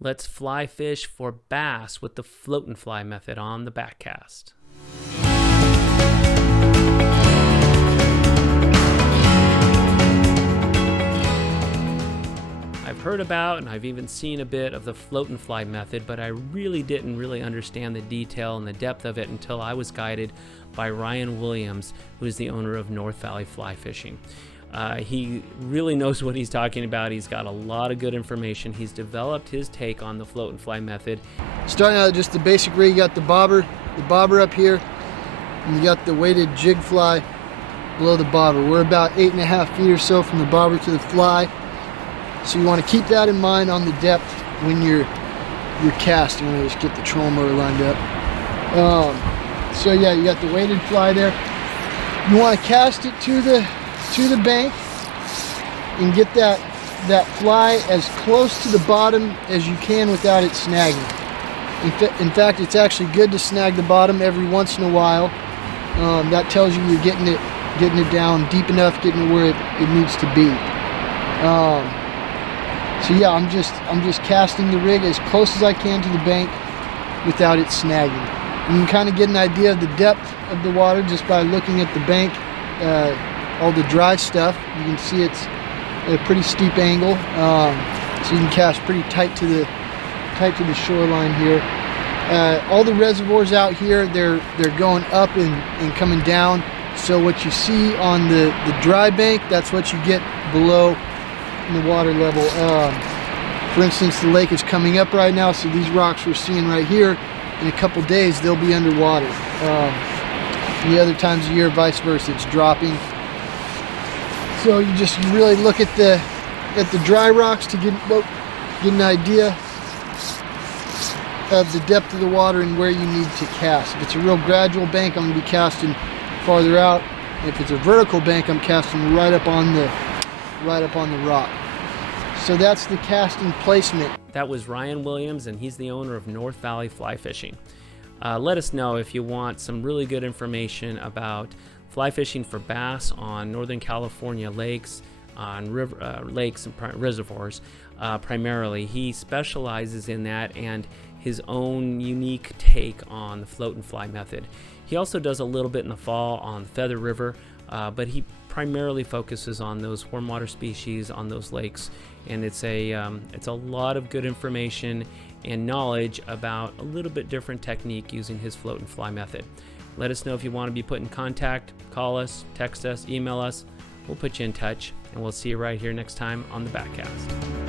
Let's fly fish for bass with the float and fly method on the Backcast. I've heard about and I've even seen a bit of the float and fly method, but I didn't understand the detail and the depth of it until I was guided by Ryan Williams, who is the owner of North Valley Fly Fishing. He really knows what he's talking about. He's got a lot of good information. He's developed his take on the float and fly method. Starting out just the basic rig, you got the bobber up here, and you got the weighted jig fly below the bobber. We're about 8.5 feet or so from the bobber to the fly. So you want to keep that in mind on the depth when you're casting. You want to just get the trolling motor lined up. So yeah, you got the weighted fly there. You want to cast it to the bank and get that fly as close to the bottom as you can without it snagging. In fact, it's actually good to snag the bottom every once in a while. That tells you you're getting it down deep enough, getting it where it needs to be. So yeah, I'm just casting the rig as close as I can to the bank without it snagging. You can kind of get an idea of the depth of the water just by looking at the bank, all the dry stuff. You can see it's a pretty steep angle, so you can cast pretty tight to the shoreline here. All the reservoirs out here, they're going up and coming down. So what you see on the dry bank, that's what you get below in the water level. For instance, the lake is coming up right now, so these rocks we're seeing right here, in a couple days they'll be underwater. The other times of year, vice versa, it's dropping. So you really look at the dry rocks to get an idea of the depth of the water and where you need to cast. If it's a real gradual bank, I'm going to be casting farther out. If it's a vertical bank, I'm casting right up on the rock. So that's the casting placement. That was Ryan Williams, and he's the owner of North Valley Fly Fishing. Let us know if you want some really good information about fly fishing for bass on Northern California lakes, on lakes and reservoirs primarily. He specializes in that and his own unique take on the float and fly method. He also does a little bit in the fall on Feather River, but he primarily focuses on those warm water species on those lakes, and it's a lot of good information and knowledge about a little bit different technique using his float and fly method. Let us know if you want to be put in contact. Call us, text us, email us. We'll put you in touch, and we'll see you right here next time on the Backcast.